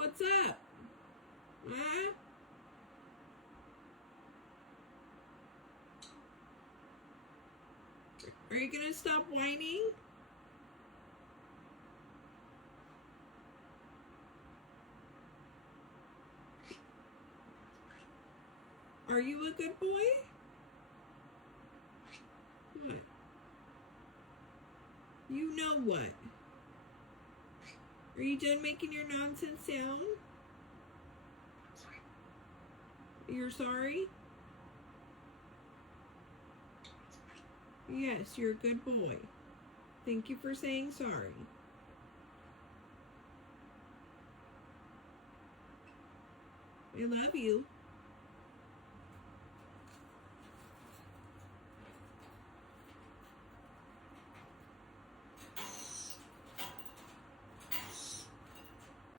What's up? Huh? Are you gonna stop whining? Are you a good boy? What? You know what? Are you done making your nonsense sound? You're sorry? Yes, you're a good boy. Thank you for saying sorry. I love you.